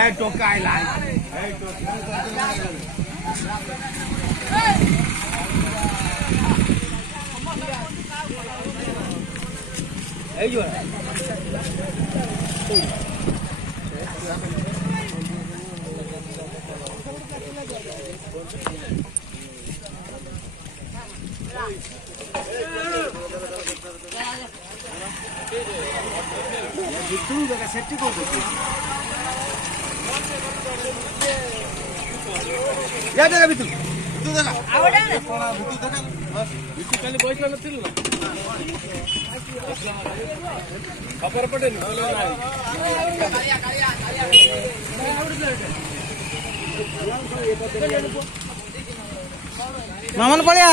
ए टोका आइला ए जो बिट्टू जगह सेट को या जगह बिट्टू बिट्टू देला आवडे कोणा बिट्टू देला बिट्टू खाली बसला नथिल ना खबर पडे बोले नाही मामन पळ्या